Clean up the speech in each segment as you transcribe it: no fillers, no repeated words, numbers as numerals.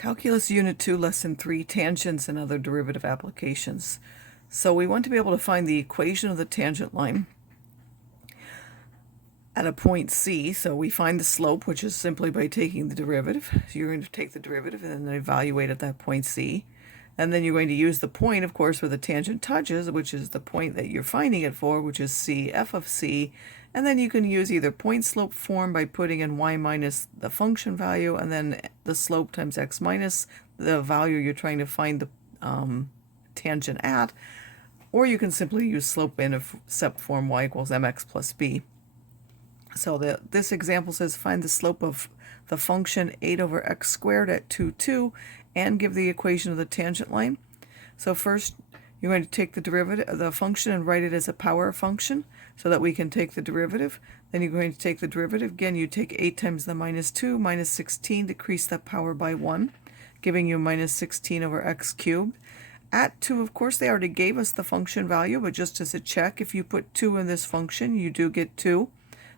Calculus Unit 2, Lesson 3, Tangents and Other Derivative Applications. So we want to be able to find the equation of the tangent line at a point C. So we find the slope, which is simply by taking the derivative. So you're going to take the derivative and then evaluate at that point C. And then you're going to use the point, of course, where the tangent touches, which is the point that you're finding it for, which is C, f of C. And then you can use either point slope form by putting in y minus the function value and then the slope times x minus the value you're trying to find the tangent at. Or you can simply use slope-intercept form y equals mx plus b. So this example says find the slope of the function 8 over x squared at 2, 2 and give the equation of the tangent line. So first you're going to take the derivative of the function and write it as a power function so that we can take the derivative. Then you're going to take the derivative. Again, you take 8 times the minus 2, minus 16, decrease that power by 1, giving you minus 16 over x cubed. At 2, of course, they already gave us the function value, but just as a check, if you put 2 in this function, you do get 2.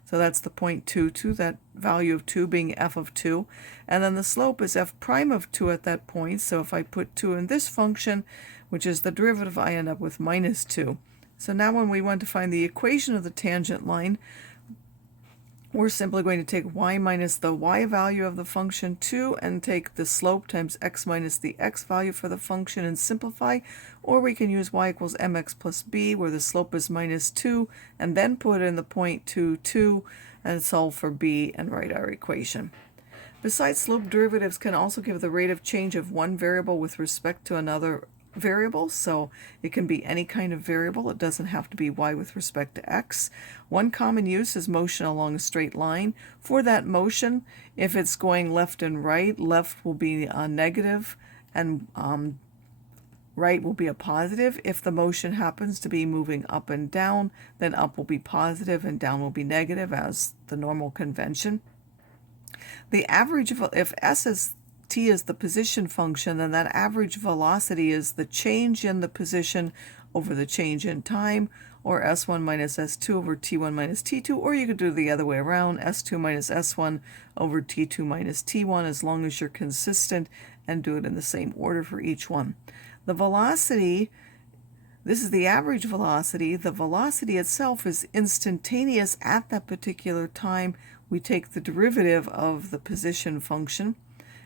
So that's the point 2, 2, that value of 2 being f of 2. And then the slope is f prime of 2 at that point. So if I put 2 in this function, which is the derivative, I end up with minus 2. So now when we want to find the equation of the tangent line, we're simply going to take y minus the y value of the function 2 and take the slope times x minus the x value for the function and simplify. Or we can use y equals mx plus b, where the slope is minus 2, and then put in the point 2, 2, and solve for b and write our equation. Besides, slope derivatives can also give the rate of change of one variable with respect to another variable, so it can be any kind of variable. It doesn't have to be y with respect to x. One common use is motion along a straight line. For that motion, if it's going left and right, left will be a negative and right will be a positive. If the motion happens to be moving up and down, then up will be positive and down will be negative as the normal convention. The average, if s is t is the position function, then that average velocity is the change in the position over the change in time, or s1 minus s2 over t1 minus t2, or you could do it the other way around, s2 minus s1 over t2 minus t1, as long as you're consistent and do it in the same order for each one. The velocity, this is the average velocity. The velocity itself is instantaneous at that particular time. We take the derivative of the position function.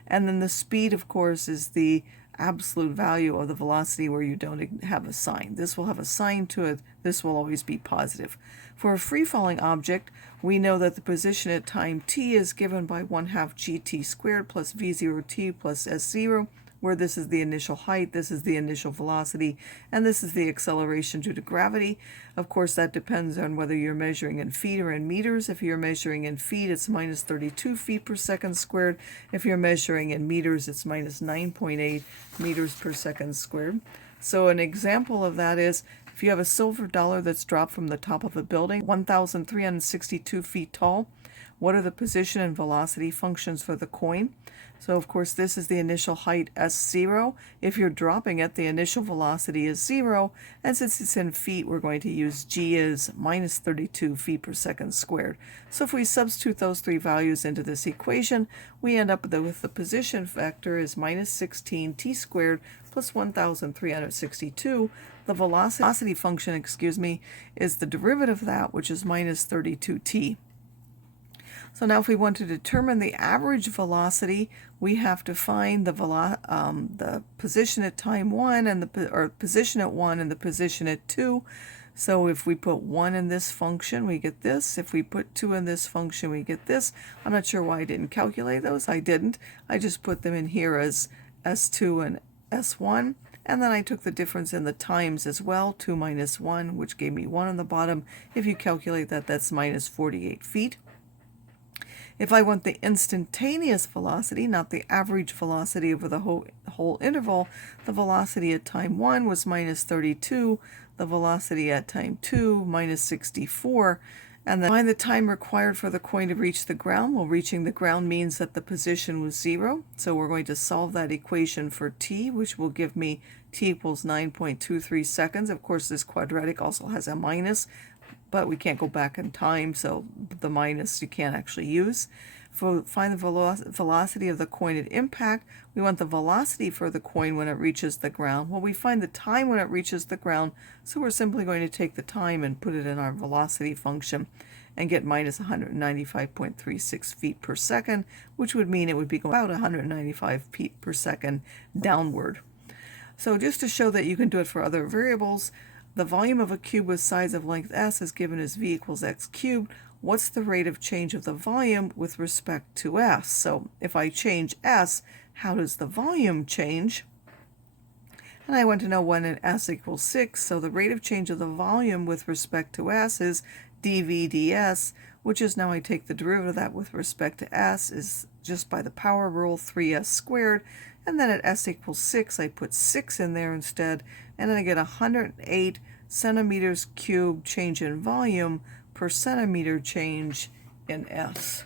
And then the speed, of course, is the absolute value of the velocity where you don't have a sign. This will have a sign to it. This will always be positive. For a free-falling object, we know that the position at time t is given by 1/2 gt squared plus v0t plus s0, where this is the initial height, this is the initial velocity, and this is the acceleration due to gravity. Of course, that depends on whether you're measuring in feet or in meters. If you're measuring in feet, it's minus 32 feet per second squared. If you're measuring in meters, it's minus 9.8 meters per second squared. So an example of that is, if you have a silver dollar that's dropped from the top of a building, 1,362 feet tall, what are the position and velocity functions for the coin? So of course this is the initial height s0. If you're dropping it, the initial velocity is 0, and since it's in feet, we're going to use g as minus 32 feet per second squared. So if we substitute those three values into this equation, we end up with the position vector is minus 16 t squared plus 1,362. The velocity function, is the derivative of that, which is minus 32t. So now if we want to determine the average velocity, we have to find the position at time 1 and the position at 1 and the position at 2. So if we put 1 in this function, we get this. If we put 2 in this function, we get this. I'm not sure why I didn't calculate those. I didn't. I just put them in here as s2 and s1. And then I took the difference in the times as well, 2 minus 1, which gave me 1 on the bottom. If you calculate that, that's minus 48 feet. If I want the instantaneous velocity, not the average velocity over the whole interval, the velocity at time 1 was minus 32, the velocity at time 2, minus 64, and then find the time required for the coin to reach the ground. Well, reaching the ground means that the position was 0, so we're going to solve that equation for t, which will give me t equals 9.23 seconds. Of course, this quadratic also has a minus, but we can't go back in time, so the minus you can't actually use. find the velocity of the coin at impact. We want the velocity for the coin when it reaches the ground. Well, we find the time when it reaches the ground, so we're simply going to take the time and put it in our velocity function and get minus 195.36 feet per second, which would mean it would be going about 195 feet per second downward. So just to show that you can do it for other variables, the volume of a cube with size of length s is given as v equals x cubed. What's the rate of change of the volume with respect to s? So if I change s, how does the volume change? And I want to know when at s equals 6, so the rate of change of the volume with respect to s is dv ds, which is, now I take the derivative of that with respect to s, is just by the power rule, 3s squared, and then at s equals 6, I put 6 in there instead, and then I get 108 centimeters cubed change in volume per centimeter change in s.